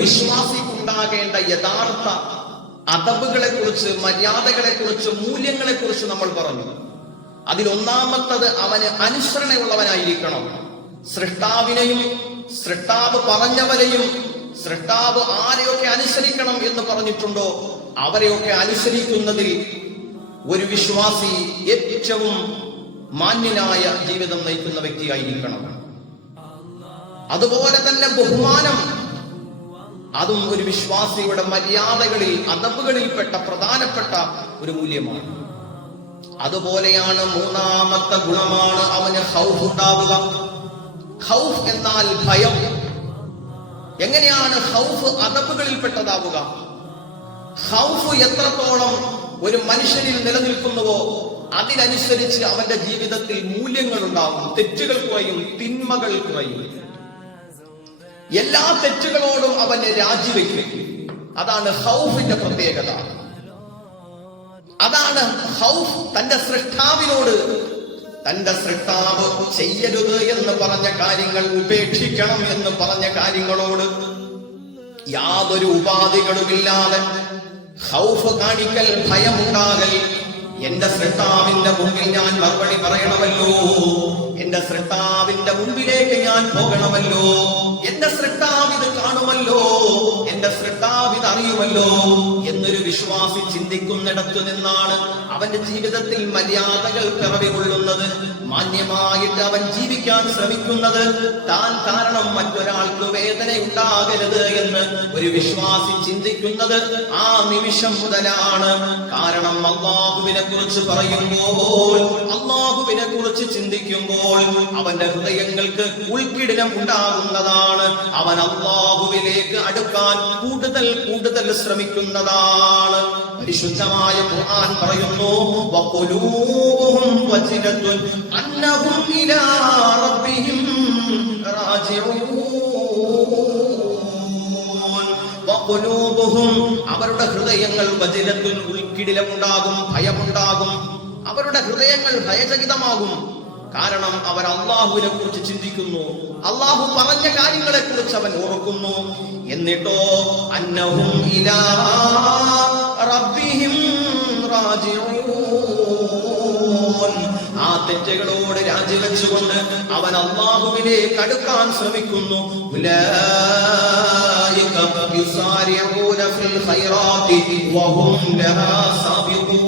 വിശ്വാസിക്കുണ്ടാകേണ്ട യഥാർത്ഥ അദബുകളെ കുറിച്ച്, മര്യാദകളെ കുറിച്ച്, മൂല്യങ്ങളെ കുറിച്ച് നമ്മൾ പറഞ്ഞു. അതിലൊന്നാമത്തത് അവന് അനുസരണയുള്ളവനായിരിക്കണം. സൃഷ്ടാവിനെയും സൃഷ്ടാവ് പറഞ്ഞവരെയും സൃഷ്ടാവ് ആരെയൊക്കെ അനുസരിക്കണം എന്ന് പറഞ്ഞിട്ടുണ്ടോ അവരെയൊക്കെ അനുസരിക്കുന്നതിൽ ഒരു വിശ്വാസി ഏറ്റവും മാന്യനായ ജീവിതം നയിക്കുന്ന വ്യക്തിയായിരിക്കണം. അതുപോലെ തന്നെ ബഹുമാനം, അതും ഒരു വിശ്വാസിയുടെ മര്യാദകളിൽ, അദബുകളിൽപ്പെട്ട പ്രധാനപ്പെട്ട ഒരു മൂല്യമാണ്. അതുപോലെയാണ് മൂന്നാമത്തെ ഗുണമാണ് അവന് ഖൗഫ് ഉണ്ടാവുക. ഖൗഫ് എന്നാൽ ഭയം. എങ്ങനെയാണ് ഖൗഫ് അദബുകളിൽപ്പെട്ടതാവുക? ഖൗഫ് എത്രത്തോളം ഒരു മനുഷ്യനിൽ നിലനിൽക്കുന്നുവോ അതിനനുസരിച്ച് അവന്റെ ജീവിതത്തിൽ മൂല്യങ്ങൾ ഉണ്ടാവും. തെറ്റുകൾ കുറയും, തിന്മകൾ കുറയും. എല്ലാ തെറ്റുകളോടും അവനെ രാജിവെക്കും. അതാണ് ഖൗഫിന്റെ പ്രത്യേകത. അതാണ് ഖൗഫ്. തന്റെ സൃഷ്ടാവിനോട്, തന്റെ സൃഷ്ടാവ് ചെയ്യരുത് എന്ന് പറഞ്ഞ കാര്യങ്ങൾ, ഉപേക്ഷിക്കണം എന്ന് പറഞ്ഞ കാര്യങ്ങളോട് യാതൊരു ഉപാധികളുമില്ലാതെ ഖൗഫ് കാണിക്കൽ, ഭയമുണ്ടാകൽ. എന്റെ സൃഷ്ടാവിന്റെ മുമ്പിൽ ഞാൻ മറുപടി പറയണമല്ലോ, എന്റെ സൃഷ്ടാവിന്റെ മുമ്പിലേക്ക് ഞാൻ പോകണമല്ലോ, എന്റെ സൃഷ്ടാവ് ഇത് കാണുമല്ലോ, എന്റെ സൃഷ്ടാവ് ഇത് അറിയുമല്ലോ എന്നൊരു വിശ്വാസി ചിന്തിക്കുന്നിടത്തു നിന്നാണ് അവന്റെ ജീവിതത്തിൽ മര്യാദകൾ പിറവികൊള്ളുന്നത്. മാന്യമായിട്ട് അവൻ ജീവിക്കാൻ ശ്രമിക്കുന്നത്. താൻ കാരണം മറ്റൊരാൾക്ക് വേദന ഉണ്ടാകരുത് എന്ന് ഒരു വിശ്വാസി ചിന്തിക്കുന്നത് ആ നിമിഷം മുതലാണ്. കാരണം അല്ലാഹുവിനെ കുറിച്ച് പറയുമ്പോൾ, അല്ലാഹുവിനെ കുറിച്ച് ചിന്തിക്കുമ്പോൾ അവന്റെ ഹൃദയങ്ങൾക്ക് ഉൾക്കിടിലം ഉണ്ടാകുന്നതാണ്. അവൻ അല്ലാഹുവിലേക്ക് അടുക്കാൻ കൂടുതൽ കൂടുതൽ ശ്രമിക്കുന്നതാണ്. പരിശുദ്ധമായ ഖുർആൻ പറയുന്നു, വഖുലൂബുഹും വജിലത്തുൻ അന്നഹും ഇലാ റബ്ബിഹിം റാജിഊൻ. വഖുലൂബുഹും, അവരുടെ ഹൃദയങ്ങൾ വജിലത്തുൻ, ഉൾക്കിടിലമുണ്ടാകും, ഭയമുണ്ടാകും. അവരുടെ ഹൃദയങ്ങൾ ഭയചകിതമാകും. കാരണം അവർ അല്ലാഹുവിനെ കുറിച്ച് ചിന്തിക്കുന്നു, അല്ലാഹു പറഞ്ഞ കാര്യങ്ങളെ കുറിച്ച് അവൻ ഓർക്കുന്നു. എന്നിട്ടോ അന്നഹും ഇലാ റബ്ബിഹിം റാജിഊൻ, ആ തെറ്റുകളോട് രാജിവെച്ചുകൊണ്ട് അവൻ അല്ലാഹുവിലേക്ക് അടുക്കാൻ ശ്രമിക്കുന്നു. ഉലൈക യുസാരിഊന ഫിൽ ഖൈറാത്തി വഹും ലഹാ സാബിഖൂൻ.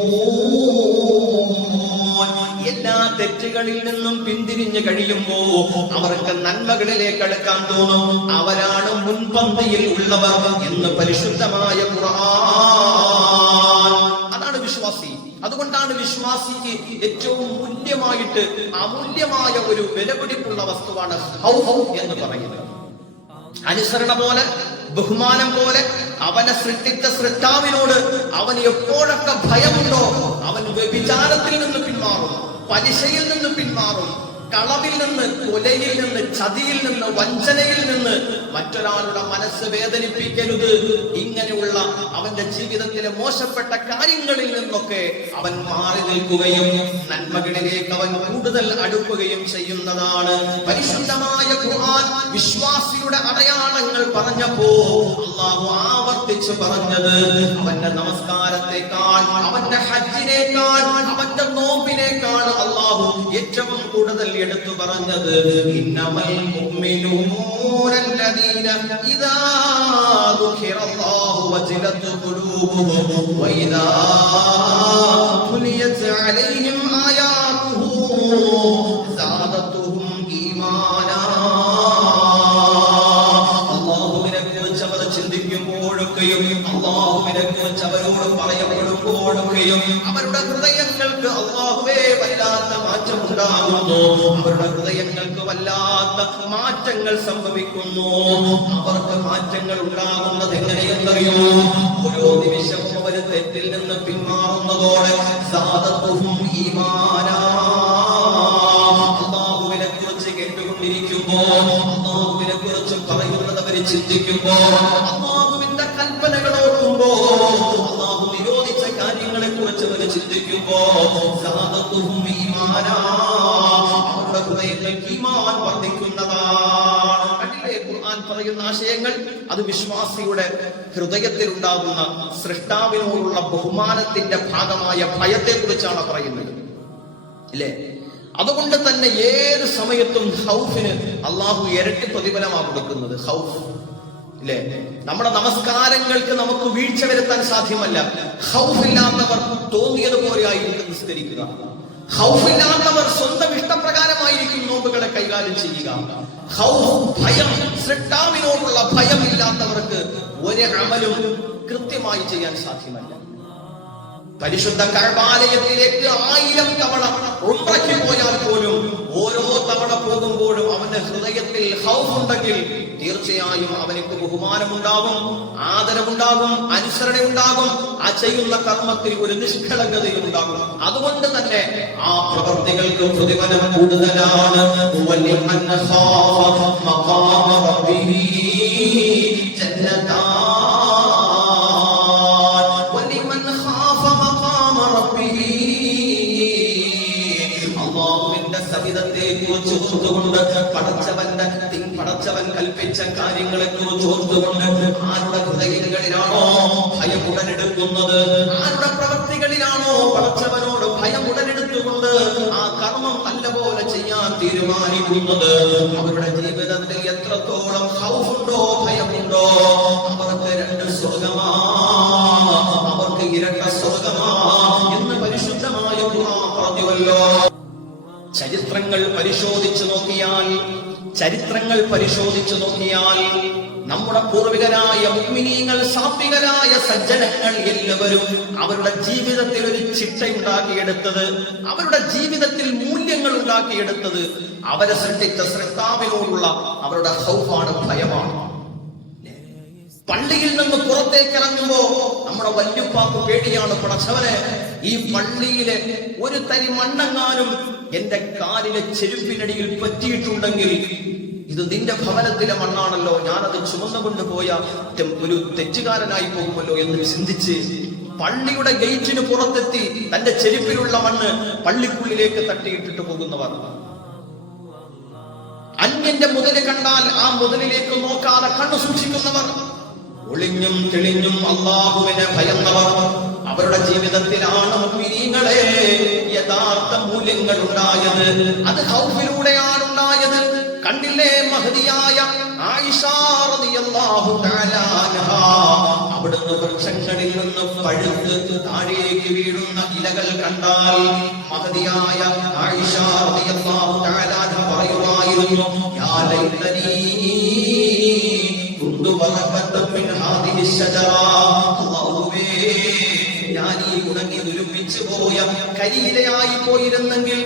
എല്ലാ തെറ്റുകളിൽ നിന്നും പിന്തിരിഞ്ഞു കഴിയുമ്പോ അവർക്ക് നന്മകളിലേക്ക് അടുക്കാൻ തോന്നും. അവരാണ് മുൻപന്തിയിൽ ഉള്ളവർ എന്ന് പരിശുദ്ധമായ ഖുർആൻ. അതാണ് വിശ്വാസി. അതുകൊണ്ടാണ് വിശ്വാസിക്ക് ഏറ്റവും മൂല്യമായിട്ട്, അമൂല്യമായ ഒരു വിലപിടിപ്പുള്ള വസ്തുവാണ് ഖൗഫ് എന്ന് പറയുന്നത്. അനുസരണ പോലെ, ബഹുമാനം പോലെ അവനെ സൃഷ്ടിച്ച സൃഷ്ടാവിനോട് അവന് എപ്പോഴൊക്കെ ഭയമുണ്ടോ അവൻ വ്യഭിചാരത്തിൽ നിന്ന് പിന്മാറും, പലിശയിൽ നിന്ന് പിന്മാറും, കളവിൽ നിന്ന്, കൊലയിൽ നിന്ന്, ചതിയിൽ നിന്ന്, വഞ്ചനയിൽ നിന്ന്, മറ്റൊരാളുടെ മനസ്സ് വേദനിപ്പിക്കരുത്, ഇങ്ങനെയുള്ള അവന്റെ ജീവിതത്തിലെ മോശപ്പെട്ട കാര്യങ്ങളിൽ നിന്നൊക്കെ അവൻ മാറി നിൽക്കുകയും നന്മകളിലേക്ക് അവൻ കൂടുതൽ അടുക്കുകയും ചെയ്യുന്നതാണ്. പരിശുദ്ധമായ ഖുർആൻ വിശ്വാസിയുടെ അടയാളങ്ങൾ പറഞ്ഞപ്പോ അല്ലാഹു ആവർത്തിച്ച് പറഞ്ഞത് അവന്റെ നമസ്കാരത്തെക്കാൾ, അവന്റെ ഹജ്ജിനേക്കാൾ, അവന്റെ നോമ്പിനേക്കാൾ അല്ലാഹു ഏറ്റവും കൂടുതൽ എടുത്തു പറഞ്ഞത് ഇന്നമൽ മുഅ്മിനൂന അല്ലദീന ഇദാ ദുഖിറല്ലാഹു വജിലത് ഖുലൂബുഹും വഇദാ തുലിയത് അലൈഹിം ആയാതുഹു സാദതുഹും ഈമാനാ. അല്ലാഹുവിനെ കുറിച്ച് അവർ ചിന്തിക്കുമ്പോഴൊക്കെയും, അല്ലാഹുവിനെ കുറിച്ച് അവരോട് പറയപ്പെടുമ്പോഴൊക്കെയും അവരുടെ ഹൃദയങ്ങൾക്ക് അല്ലാഹുവേ വല്ലാത്ത മാറ്റം ഉണ്ടാകുന്നു. അവരുടെ ഹൃദയങ്ങൾക്ക് വല്ലാത്ത മാറ്റങ്ങൾ സംഭവിക്കുന്നു. അവർക്ക് മാറ്റങ്ങൾ ഉണ്ടാകുന്നത് എങ്ങനെയെന്നറിയോ? ഓരോ നിമിഷവും അവർ തെറ്റിൽ നിന്ന് പിന്മാറുന്നതോടെ സാദത്തുഹും ഈമാനാ. അല്ലാഹുവിനെ കുറിച്ച് കേട്ടുകൊണ്ടിരിക്കുമ്പോ, അല്ലാഹുവിനെ കുറിച്ച് പറയുന്നത് അവർ ചിന്തിക്കുമ്പോ, അല്ലാഹുവിന്റെ കൽപ്പനകൾ ഓർക്കുമ്പോ, അല്ലാഹു നിരോധിച്ച കാര്യങ്ങളെ കുറിച്ച് അവർ ചിന്തിക്കുമ്പോ സാദത്തുഹും ഈമാനാ, അവരുടെ ഹൃദയങ്ങൾക്ക് ഈമാൻ വർദ്ധിക്കുന്നതാണ്. കണ്ടില്ലേ ഖുർആൻ പറയുന്ന ആശയങ്ങൾ അത് വിശ്വാസിയുടെ ഹൃദയത്തിൽ ഉണ്ടാകുന്ന സൃഷ്ടാവിനോടുള്ള ബഹുമാനത്തിന്റെ ഭാഗമായ ഭയത്തെക്കുറിച്ചാണ് പറയുന്നത്, ഇല്ലേ? അതുകൊണ്ട് തന്നെ ഏത് സമയത്തും ഖൗഫിന് അള്ളാഹു ഇരട്ടി പ്രതിഫലമാണ് കൊടുക്കുന്നത്. ഖൗഫ്, ഇല്ലേ? നമ്മുടെ നമസ്കാരങ്ങൾക്ക് നമുക്ക് വീഴ്ച വരുത്താൻ സാധ്യമല്ല. ഖൗഫില്ലാത്തവർ തോന്നിയതുപോലെ ആയിരിക്കും നിസ്കരിക്കുക. ഖൗഫില്ലാത്തവർ സ്വന്തം ഇഷ്ടപ്രകാരമായിരിക്കും നോമ്പുകളെ കൈകാര്യം ചെയ്യുക. ഖൗഫ്, ഭയം, സൃഷ്ടാവിനോടുള്ള ഭയമില്ലാത്തവർക്ക് ഒരു അമലും കൃത്യമായി ചെയ്യാൻ സാധ്യമല്ല. പരിശുദ്ധ കഅബാലയത്തിലേക്ക് 1000 തവണ ഉംറയ്ക്ക് പോയാൽ പോലും ഓരോ തവണ പോകുമ്പോഴും അവന്റെ ഹൃദയത്തിൽ ഖൗഫ് ഉണ്ടെങ്കിൽ തീർച്ചയായും അവനക്ക് ബഹുമാനമുണ്ടാകും, ആദരവുണ്ടാകും, അനുസരണയുണ്ടാകും. ആ ചെയ്യുന്ന കർമ്മത്തിൽ ഒരു നിഷ്കളങ്കതയുണ്ടാകും. അതുകൊണ്ട് തന്നെ ആ പ്രവർത്തികൾക്ക് പ്രതിഫലം കൂടുതലാണ്. വലിമൻ ഖാഫ മഖാമ റബ്ബിഹി ജന്നതാൻ, വലിമൻ ഖാഫ മഖാമ റബ്ബിഹി, അല്ലാഹുവിന്റെ സവിധത്തെ കുറിച്ച് ഓർത്തുകൊണ്ട് പടച്ചവൻ കൽപ്പിച്ച കാര്യങ്ങളെ കുറിച്ച് ഓർത്തുകൊണ്ട് ആരുടെ ഹൃദയങ്ങളിലാണോ ഭയം ഉടലെടുക്കുന്നത്, ആരുടെ പ്രവൃത്തികളിലാണോ പടച്ചവനോട് ഭയം ഉടലെടുത്തുകൊണ്ട് ആ കർമ്മം നല്ലപോലെ ചെയ്യാൻ തീരുമാനിക്കുന്നത്, അവരുടെ ജീവിതത്തിൽ എത്രത്തോളം ഖൗഫുണ്ടോ, ഭയമുണ്ടോ, അവർക്ക് 2 സ്വർഗമാ, അവർക്ക് ഇരട്ട സ്വർഗമാ എന്ന് പരിശുദ്ധമായ ഖുർആൻ പറഞ്ഞുവല്ലോ. ചരിത്രങ്ങൾ പരിശോധിച്ചു നോക്കിയാൽ നമ്മുടെ പൂർവികരായ മുഅ്മിനീങ്ങൾ, സാത്വികരായ സജ്ജനങ്ങൾ എല്ലാവരും അവരുടെ ജീവിതത്തിൽ ഒരു ചിട്ടയുണ്ടാക്കിയെടുത്തത്, അവരുടെ ജീവിതത്തിൽ മൂല്യങ്ങൾ ഉണ്ടാക്കിയെടുത്തത് അവരെ സൃഷ്ടിച്ച സൃഷ്ടാവിനോടുള്ള അവരുടെ ഖൗഫാണ്, ഭയമാണ്. പള്ളിയിൽ നിന്ന് പുറത്തേക്ക് ഇറങ്ങുമ്പോ നമ്മുടെ വല്യുപ്പാക്ക് പേടിയാണ്. പടച്ചവനെ, ഈ പള്ളിയിലെ ഒരു തരി മണ്ണെങ്ങാനും എന്റെ കാലിലെ ചെരുപ്പിനടിയിൽ പറ്റിയിട്ടുണ്ടെങ്കിൽ ഇത് നിന്റെ ഭവനത്തിലെ മണ്ണാണല്ലോ, ഞാനത് ചുമന്നുകൊണ്ട് പോയ ഒരു തെറ്റുകാരനായി പോകുമല്ലോ എന്ന് ചിന്തിച്ച് പള്ളിയുടെ ഗേറ്റിന് പുറത്തെത്തി തന്റെ ചെരുപ്പിലുള്ള മണ്ണ് പള്ളിക്കുള്ളിലേക്ക് തട്ടിയിട്ടിട്ട് പോകുന്നവർ, അന്യന്റെ മുതല് കണ്ടാൽ ആ മുതലിലേക്ക് നോക്കാതെ കണ്ണു സൂക്ഷിക്കുന്നവർ, ഒളിഞ്ഞും തെളിഞ്ഞും അല്ലാഹുവിനെ ഭയന്നവർ, അവരുടെ ജീവിതത്തിലാണ് മുഅ്മിനീങ്ങളെ യഥാർത്ഥ മൂല്യങ്ങൾ ഉണ്ടായത്. അത് ഖൗഫിലൂടെയാണ് ഉണ്ടായത്. കണ്ടില്ലേ മഹദിയായ ആയിഷ റളിയല്ലാഹു തആല അൻഹാ, അവിടുന്ന് വൃക്ഷങ്ങളിൽ നിന്ന് പഴുത്ത് താഴേക്ക് വീഴുന്ന ഇലകൾ കണ്ടാൽ മഹദിയായ ആയിഷ റളിയല്ലാഹു തആല അൻഹ പറയുമായിരുന്നു, യാ ലൈതനീ കുന്തു വറഖതൻ മിൻ ഹാദിഹി ശജറ, അല്ലാഹുവേ, ഞാൻ ഈ ഉണങ്ങി ദുരുമിച്ചു പോയ കരിയിലയായി പോയിരുന്നെങ്കിൽ,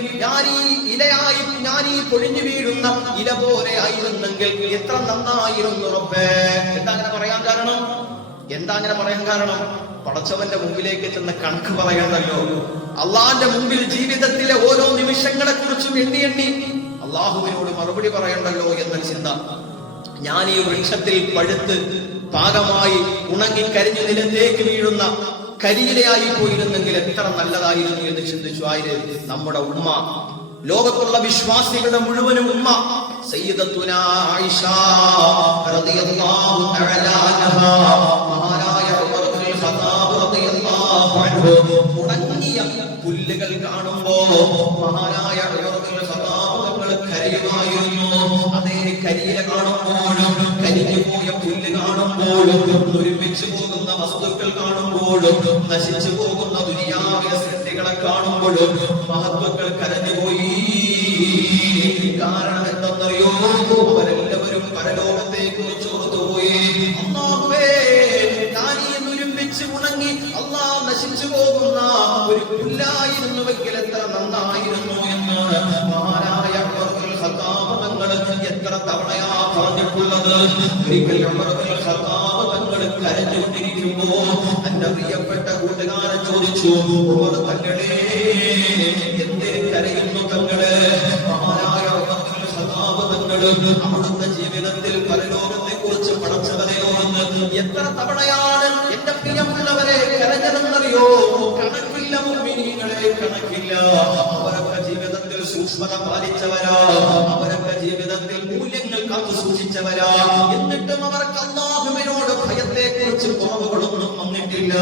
ഞാൻ ഈ പൊഴിഞ്ഞു വീഴുന്ന ഇല പോലെ ആയിരുന്നെങ്കിൽ എത്ര നന്നായിരുന്നു റബ്ബേ. എന്താ അങ്ങനെ പറയാൻ കാരണം? പടച്ചവന്റെ മുമ്പിലേക്ക് ചെന്ന് കണക്ക് പറയണ്ടല്ലോ. അള്ളാന്റെ മുമ്പിൽ ജീവിതത്തിലെ ഓരോ നിമിഷങ്ങളെ കുറിച്ചും എണ്ണി അള്ളാഹുവിനോട് മറുപടി പറയണ്ടല്ലോ എന്ന ചിന്ത. ഞാൻ ഈ വൃക്ഷത്തിൽ പഴുത്ത് പാകമായി ഉണങ്ങി കരിഞ്ഞു നിലത്തേക്ക് വീഴുന്ന കരിയിലയായി പോയിരുന്നെങ്കിൽ എത്ര നല്ലതായിരുന്നു എന്ന് ചിന്തിച്ചു. നമ്മുടെ ഉമ്മ, ലോകത്തുള്ള വിശ്വാസികളുടെ മുഴുവനും ഉമ്മ സയ്യിദത്തുനാ ആയിഷ റളിയല്ലാഹു തആല അൻഹാ, മഹാനായ ഉമർ ഇബ്നുൽ ഖത്താബ് റളിയല്ലാഹു അൻഹു ഉണങ്ങിയ പുല്ലുകൾ കാണുമ്പോൾ മഹാനായ ഉമർ ഇബ്നുൽ ഖത്താബ് തങ്ങൾ കരയുമായിരുന്നു. അതേ കരിയില കാണുമ്പോഴും, കരിഞ്ഞു പോയ പുല്ല് കാണുമ്പോഴും, ഒരുമിച്ച് പോകുന്ന വസ്തുക്കൾ കാണുമ്പോഴും, നശിച്ചു പോകുന്ന ദുനിയാവിലെ സൃഷ്ടികളെ കാണുമ്പോഴും മഹത്വക്കൾ കരഞ്ഞുപോയി. കാരണം എന്തെന്നറിയോ? അവരെല്ലാവരും പരലോകത്തേക്ക് ചോർത്തുപോയി. അല്ലാഹുവേ, ഞാൻ ഈ ഒരുമിച്ച് ഉണങ്ങി അല്ലാഹ് നശിച്ചു പോകുന്ന ഒരു പുല്ലായിരുന്നുവെങ്കിൽ എത്ര നന്നായിരുന്നു എന്ന് മഹാനായ തങ്ങൾ എത്ര തവണയാ പറഞ്ഞിട്ടുള്ളത്. ഒരിക്കൽ ഉമർ ഇബ്നുൽ ഖത്താബ് തങ്ങൾ കരഞ്ഞുകൊണ്ടിരിക്കുമ്പോ തന്റെ പ്രിയപ്പെട്ട കൂട്ടുകാരൻ ചോദിച്ചു, ഉമർ തങ്ങളെ, എന്തേ കരയുന്നു തങ്ങളെ? മഹാനായ ഉമർ ഇബ്നുൽ ഖത്താബ് തങ്ങൾ അവിടുത്തെ ജീവിതത്തിൽ പരലോകത്തെ കുറിച്ച് പടച്ചവനെ ഓർന്ന് എത്ര തവണയാണ് എന്റെ പ്രിയമുള്ളവരെ കരഞ്ഞതെന്നറിയോ? കണക്കില്ല മുഅ്മിനീങ്ങളെ, കണക്കില്ല. അവരൊക്കെ ജീവിതത്തിൽ സൂക്ഷ്മത പാലിച്ചവരാ, അവരൊക്കെ ജീവിതത്തിൽ മൂല്യങ്ങൾ കാത്തു സൂക്ഷിച്ചവരാ. എന്നിട്ടും അവർക്ക് അല്ലാഹുവിനോട് ഭയത്തെ കുറിച്ച് കുറവുകളൊന്നും വന്നിട്ടില്ല.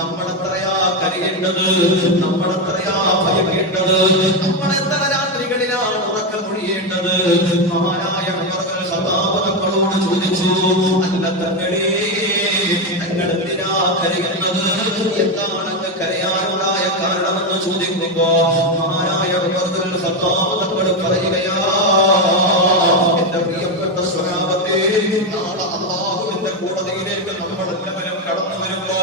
നമ്മളെത്രയാ കരയേണ്ടത്, നമ്മളെത്രയാ ഭയക്കേണ്ടത്, നമ്മളെത്ര രാത്രികളിലാണ് ഉറക്കമൊഴിയേണ്ടത്. മഹാനായ സദാപതങ്ങളോട് ചോദിച്ചു, അല്ല തങ്ങളെ, തങ്ങളെന്തിനാ കരയുന്നത്, എന്താണ് കരയാനുണ്ടായ കാരണമെന്ന് ചോദിക്കുമ്പോ മഹാനായ സദാപതങ്ങൾ പറയുകയാ, എന്റെ പ്രിയപ്പെട്ട സ്വഭാവത്തെ, നാളെ അല്ലാഹുവിന്റെ കോടതിയിലേക്ക് നമ്മളെല്ലാവരും കടന്നു വരുമ്പോ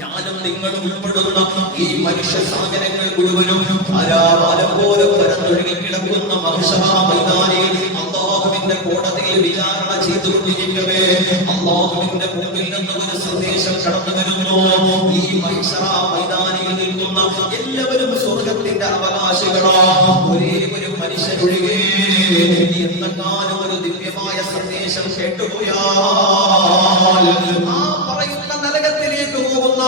ഞാനും നിങ്ങളും ഉൾപ്പെടുന്ന ഈ മനുഷ്യ സാഗരങ്ങൾ മുഴുവനും ധാരാളം പോലെ പരന്നൊഴുകി കിടക്കുന്ന മഹ്ശറാ മൈതാനിയിൽ അല്ലാഹുവിന്റെ കോടതിയിൽ വിചാരണ ചെയ്തുകൊണ്ടിരിക്കവേ അല്ലാഹുവിന്റെ മുമ്പിൽ നിന്ന് ഒരു സന്ദേശം കടന്നു വരുന്നു. ഈ മഹ്ശറാ മൈതാനിയിൽ നിൽക്കുന്ന എല്ലാവരും സ്വർഗത്തിന്റെ അവകാശികളാ, ഒരേ ഒരു മനുഷ്യനൊഴികെ എന്നെക്കാളും ഒരു ദിവ്യമായ സന്ദേശം കേട്ടുപോയാൽ ആ പറയുന്ന നരകത്തിലേക്ക് പോകുന്ന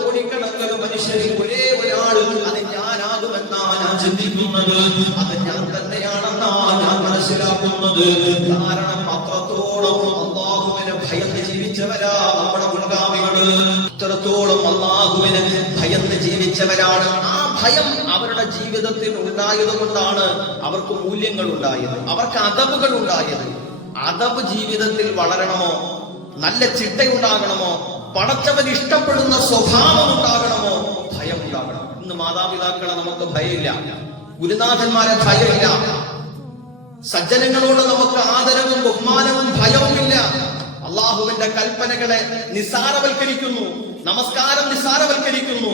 കോടിക്കണക്കിന് മനുഷ്യരിൽ ഒരേ ഒരാൾ അത് ഞാനാകുമെന്നാ ഞാൻ ചിന്തിക്കുന്നത്, അത് ഞാൻ തന്നെയാണെന്നാ ഞാൻ മനസ്സിലാക്കുന്നത്. കാരണം അത്രത്തോളം അല്ലാഹുവിനെ ഭയന്ന് ജീവിച്ചവരാ നമ്മുടെ മുൻഗാമികള്, അത്രത്തോളം അല്ലാഹുവിനെ ഭയന്ന് ജീവിച്ചവരാണ്. ആ ഭയം അവരുടെ ജീവിതത്തിൽ ഉണ്ടായത് കൊണ്ടാണ് അവർക്ക് മൂല്യങ്ങൾ ഉണ്ടായത്, അവർക്ക് അദബുകൾ ഉണ്ടായത്. അദബ് ജീവിതത്തിൽ വളരണമോ, നല്ല ചിട്ടയുണ്ടാകണമോ, പടച്ചവൻ ഇഷ്ടപ്പെടുന്ന സ്വഭാവം ഉണ്ടാകണമോ, ഭയം ഉണ്ടാകണം. ഇന്ന് മാതാപിതാക്കളെ നമുക്ക് ഭയമില്ല, ഗുരുനാഥന്മാരെ ഭയമില്ല, സജ്ജനങ്ങളോട് നമുക്ക് ആദരവും ബഹുമാനവും ഭയവുമില്ല. അള്ളാഹുവിന്റെ കൽപ്പനകളെ നിസ്സാരവൽക്കരിക്കുന്നു, നമസ്കാരം നിസ്സാരവൽക്കരിക്കുന്നു,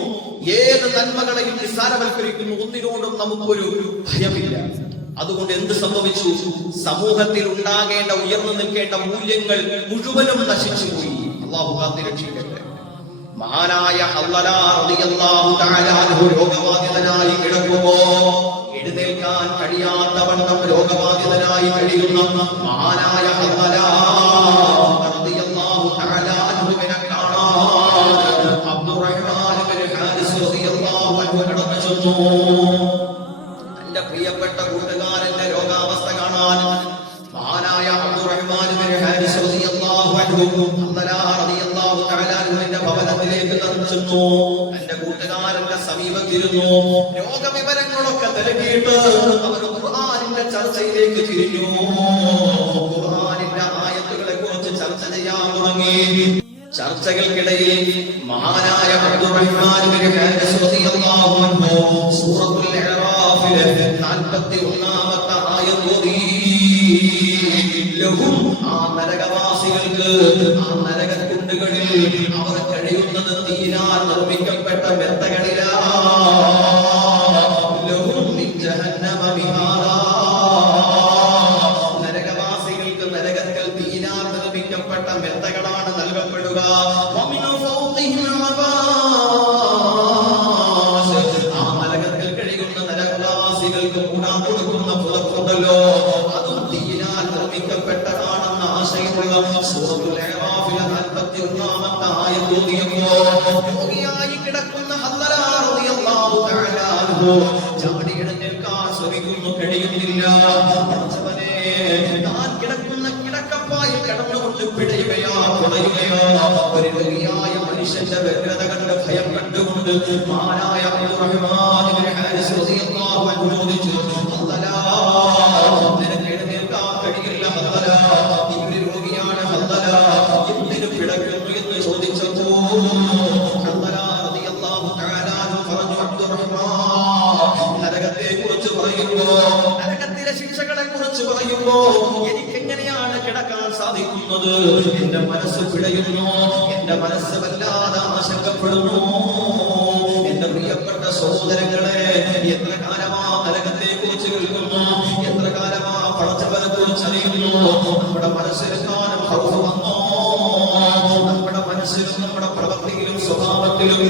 ഏത് നന്മകളെയും നിസ്സാരവൽക്കരിക്കുന്നു. ഒന്നിനോടും നമുക്കൊരു ഭയമില്ല. അതുകൊണ്ട് എന്ത് സംഭവിച്ചു? സമൂഹത്തിൽ ഉണ്ടാകേണ്ട, ഉയർന്നു നിൽക്കേണ്ട മൂല്യങ്ങൾ മുഴുവനും നശിച്ചുപോയി. അല്ലാഹു കാത്തിരക്ഷിക്കട്ടെ. മഹാനായ ഹല്ലലാ റളിയല്ലാഹു തആല അൻഹു രോഗബാധിതനായി കിടക്കുമ്പോ എഴുന്നേൽക്കാൻ കഴിയാത്തവണ്ണം രോഗബാധിതനായി കഴിയുന്ന മഹാനായ ഹല്ലലാ റളിയല്ലാഹു തആല അൻഹുവിനെ കാണാൻ അബ്ദുറഹ്മാൻ ഇബ്നു ഹാരിസ് റളിയല്ലാഹു അൻഹു കടന്നു ചെന്നു. എന്റെ പ്രിയപ്പെട്ട കൂട്ടുകാരന്റെ രോഗാവസ്ഥ കാണാൻ മഹാനായ അബ്ദുറഹ്മാൻ ഇബ്നു ഹാരിസ് റളിയല്ലാഹു അൻഹു ഹല്ലലാ റളിയല്ലാഹു തആല അൻഹുവിന്റെ ഭവനത്തിലേക്ക് ചെന്നു. എന്റെ കൂട്ടുകാരന്റെ സമീപത്തിരുന്നു. രോഗവിവരങ്ങളൊക്കെ തിരക്കിയിട്ട് അവർ ഖുർആനിന്റെ ചർച്ചയിലേക്ക് തിരിഞ്ഞു. ഖുർആനിന്റെ ആയത്തുകളെ കുറിച്ച് ചർച്ച ചെയ്യാൻ തുടങ്ങി. ചർച്ചകൾക്കിടയിൽ മഹാനായ അബ്ദുറഹ്മാൻ ഇബ്നു ഹാരിസ് റളിയല്ലാഹു അൻഹു സൂറത്തുൽ ഇഅ്റാഫിലെ 41ാമത്തെ ആയത്ത് ഓതി. ലഹും, ആ നരകവാസികൾക്ക്, ആ നരകക്കുണ്ടുകളിൽ അവർ കഴിയുന്നത് തീരാൻ നിർമ്മിക്കപ്പെട്ട മെത്തകളിലാ. ലഹും മിൻ ജഹന്നമ മിഹാറാ, നരകവാസികൾക്ക് നരകത്തിൽ തീരാൻ നിർമ്മിക്കപ്പെട്ട മെത്തകളാണ് നൽകപ്പെടുക. വമിൻ ഫൗഖിഹിം അബാസ്, ആ നരകത്തിൽ കഴിയുന്ന നരകവാസികൾക്ക് മൂടാൻ കൊടുക്കുന്ന പുതപ്പുണ്ടല്ലോ, അതും തീരാൻ നിർമ്മിക്കപ്പെട്ടതാണെന്ന ആശയമുള്ള സൂറത്തുൽ ഇഅ്റാഫിലെ 41ാമത്തെ ആയത്ത് ഓതിയപ്പോ രോഗിയായി കിടക്കുന്ന ഹല്ലലാ റളിയല്ലാഹു തആല അൻഹു ചാടി എഴുന്നേൽക്കാൻ ശ്രമിക്കുന്നു, കഴിയുന്നില്ല. പടച്ചവനേ, താൻ കിടക്കുന്ന കിടക്കപ്പായിൽ കിടന്നുകൊണ്ട് പിടയുകയോ ഒരു രോഗിയായ മനുഷ്യന്റെ വ്യഗ്രത കണ്ട് ഭയം കണ്ടുകൊണ്ട് മഹാനായ അബ്ദുറഹ്മാൻ ഇബ്നു ഹാരിസ് റളിയല്ലാഹു അൻഹു ചോദിച്ചു, ഹല്ലലാ, നിനക്ക് എഴുന്നേൽക്കാൻ കഴിയില്ല ഹല്ലലാ, നീ ഒരു രോഗിയാണ് ഹല്ലലാ, എന്തിനു പിടയ്ക്കുന്നു എന്ന് ചോദിച്ചപ്പോ ഹല്ലലാ റളിയല്ലാഹു തആല പറഞ്ഞു, അബ്ദുറഹ്മാൻ, നരകത്തെ കുറിച്ച് പറയുമ്പോ, നരകത്തിലെ ശിക്ഷകളെ കുറിച്ച് പറയുമ്പോ എനിക്ക് എങ്ങനെയാണ് കിടക്കാൻ സാധിക്കുന്നത്? എന്റെ മനസ്സ് പിടയുന്നു, എന്റെ മനസ്സ് വല്ലാതെ ആശങ്കപ്പെടുന്നു. എന്റെ പ്രിയപ്പെട്ട സഹോദരങ്ങളെ, എത്ര കാലമാ നരകത്തെ കുറിച്ച് കേൾക്കുന്നു, എത്ര കാലമാ പടച്ചവനെ കുറിച്ച് അറിയുന്നു. നമ്മുടെ മനസ്സിലെക്കാനും ഹൗഫ് വന്നോ? നമ്മുടെ മനസ്സിലും നമ്മുടെ പ്രവൃത്തിയിലും സ്വഭാവത്തിലും